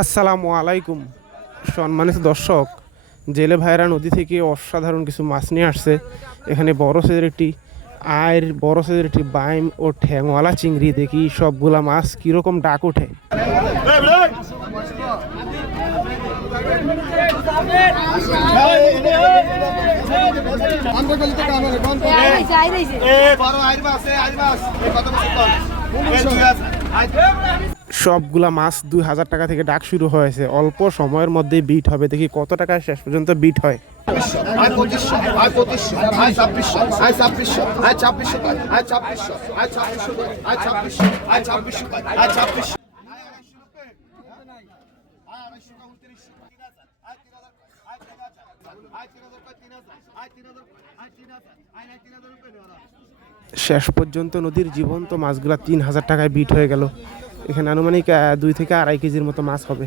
আসসালামু আলাইকুম সম্মানিত দর্শক। জেলে ভাইরা নদী থেকে অসাধারণ কিছু মাছ নিয়ে আসছে। এখানে বড় সাইজের একটি বাইম ও ঠ্যাংওয়ালা চিংড়ি। দেখি সবগুলা মাছ কীরকম ডাক ওঠে। সবগুলা মাছ ২,০০০ টাকা থেকে ডাক শুরু হয়েছে। অল্প সময়ের মধ্যে বিট হবে। দেখি কত টাকা শেষ পর্যন্ত বিট হয়। শেষ পর্যন্ত নদীর জীবন্ত মাছগুলা ৩,০০০ টাকায় বিট হয়ে গেল। এখানে আনুমানিক ২ থেকে ২.৫ কেজির মতো মাছ হবে।